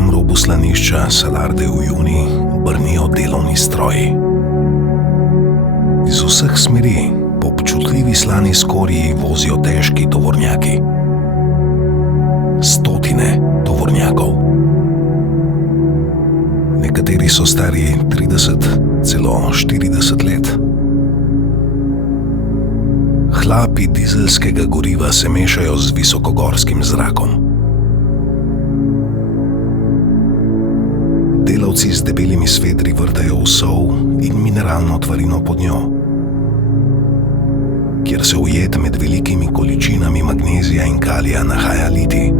severnem robu slanišča Salar de Uyuni brnijo delovni stroji. Iz vseh smeri po občutljivi slani skorji vozijo težki tovornjaki. Stotine tovornjakov. Nekateri so stari 30, celo 40 let. Hlapi dizelskega goriva se mešajo z visokogorskim zrakom. Delavci z debelimi svedri vrtajo v sol in mineralno tvarino pod njo, kjer se ujet med velikimi količinami magnezija in kalija nahaja litij,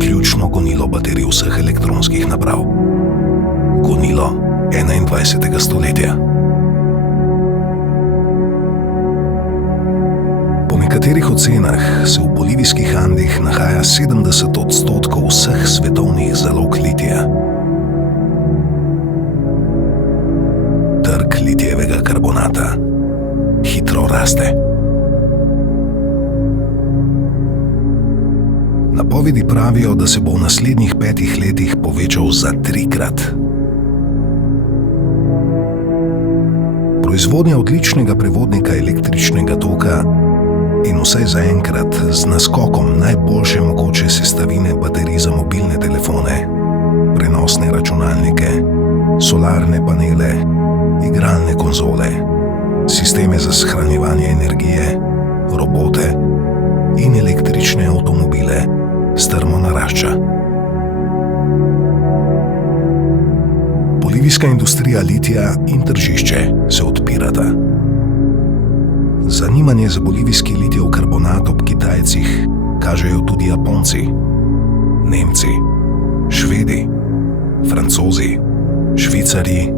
ključno gonilo baterij vseh elektronskih naprav, gonilo 21. stoletja. Po nekaterih ocenah se v bolivijskih Andih nahaja 70% vseh svetovnih zalog litija. Trg litijevega karbonata hitro raste. Napovedi pravijo, da se bo v naslednjih 5 letih povečal za 3-krat. Proizvodnja odličnega prevodnika električnega toka in vsaj zaenkrat z naskokom najboljše mogoče sestavine baterij za mobilne telefone, prenosne računalnike, solarne panele, igralne konzole, sisteme za shranjevanje energije, robote in električne avtomobile strmo narašča. Bolivijska industrija litija in tržišče se odpirata. Zanimanje za bolivijski litijev karbonat ob Kitajcih kažejo tudi Japonci, Nemci, Švedi, Francozi, Švicarji,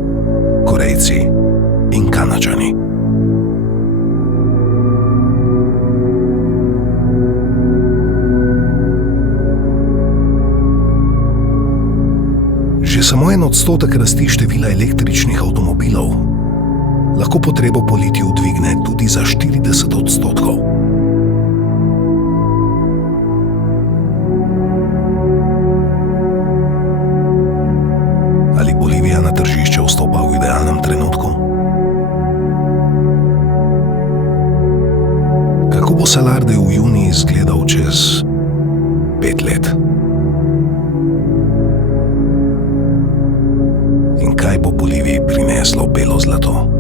Korejci in Kanadčani. Že samo 1% rasti števila električnih avtomobilov lahko potrebo po litiju dvigne tudi za 40%. Ali Bolivija na tržišče vstopa v idealnem trenutku? Kako bo Salar de Uyuni izgledal čez 5 let? In kaj bo Boliviji prineslo belo zlato?